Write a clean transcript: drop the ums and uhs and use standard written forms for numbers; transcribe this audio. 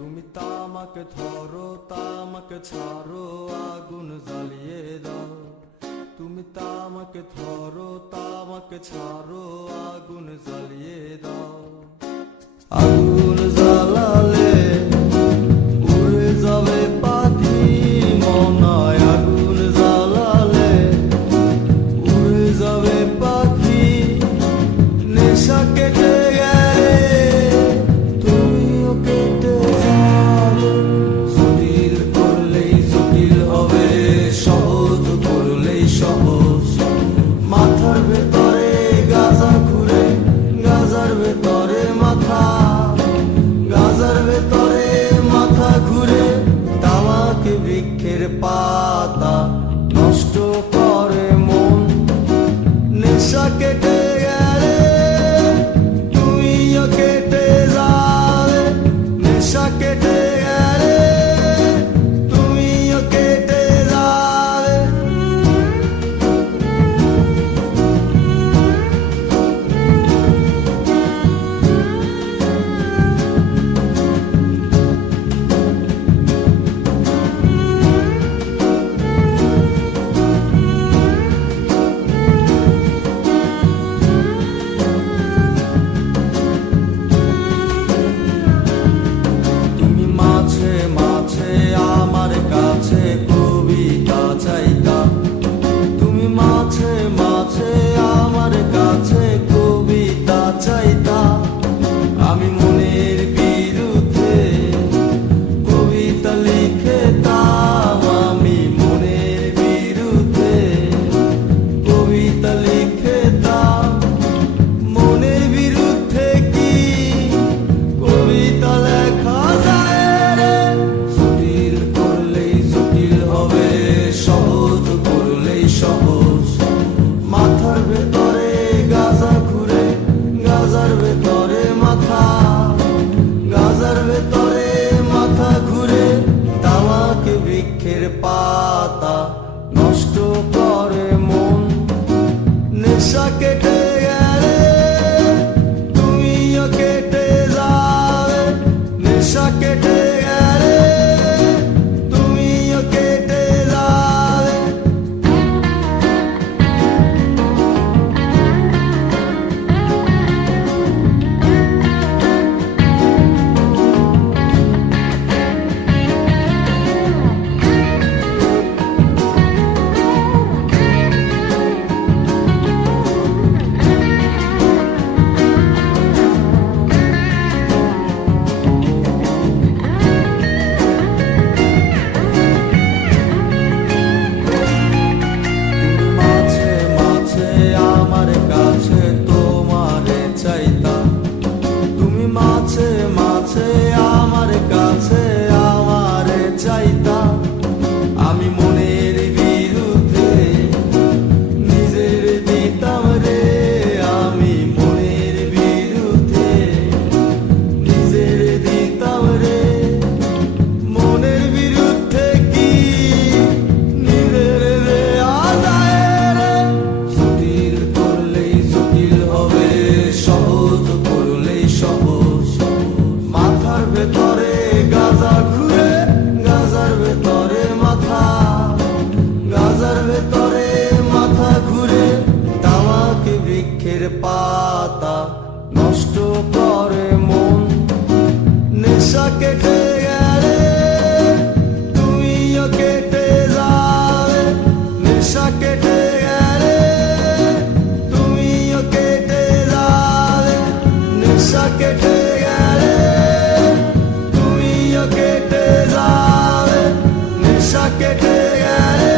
তুমি তামাকে ধরো তামাকে ছাড়ো আগুন জ্বালিয়ে দাও। তুমি তামাকে ধরো তামাকে ছাড়ো আগুন জ্বালিয়ে দাও। আগুন জ্বালালে উড়ে যাবে পাখি মনায়। আগুন জ্বালালে উড়ে যাবে পাখি। নেশা কেটে গেলে তুমিও কেটে যাবে। জটিল করলেই জটিল হবে, সহজ করলেই সহজ। মাথার ভেতরে গাজা ঘুরে, গাজার ভেতরে মাথা, গাজার ভেতরে মাথা ঘুরে। তামাকে বৃক্ষের পাতা নষ্ট করে মন। নেশা কেটে গেলে তুমিও কেটে যাবে। নেশা কেটে গেলে তুমিও কেটে যাবে। তুমি মাঝে মাঝে আমার কাছে কবিতা চাইতা। তুমি মাঝে মাঝে আমার কাছে কবিতা চাইতা। আমি মনের বিরুদ্ধে কবিতা লিখতাম। আমি মনের বিরুদ্ধে কবিতা লিখতাম। মনের বিরুদ্ধে কি কবিতা লেখা যায় রে? জটিল করলেই জটিল হবে, সহজ করলেই সহজ। মাথার ভেতরে গাজা ঘুরে, গাজার ভেতরে মাথা, গাজার ভেতরে মাথা ঘুরে। তামাকে বৃক্ষের পাতা নষ্ট করে মন। নেশা কেটে গেলে তুমিও কেটে যাবে। নেশা কেটে গেলে তুমিও কেটে যাবে। মাঝে মাঝে আমার কাছে তোমারে চাইতা। তুমি মাঝে মাঝে আমার কাছে আমারে চাইতা। আমি মনের বিরুদ্ধে নিজের দিতাম রে। আমি মনের বিরুদ্ধে নিজের দিতাম রে। মনের বিরুদ্ধে কি নিজের দেয়া যায় রে? জটিল করলেই জটিল হবে, সহজ করলেই সহজ। মাথার ভেতরে গাজা ঘুরে, গাজার ভেতরে মাথা, গাজার ভেতরে মাথা ঘুরে। তামাকে বৃক্ষের পাতা নষ্ট করে মন। নেশা কেটে গেলে তুমিও কেটে যাবে। নেশা কেটে গেলে তুমিও কেটে যাবে। নেশা কেটে গেলে তুমিও কেটে যাবে। নেশা কেটে গেলে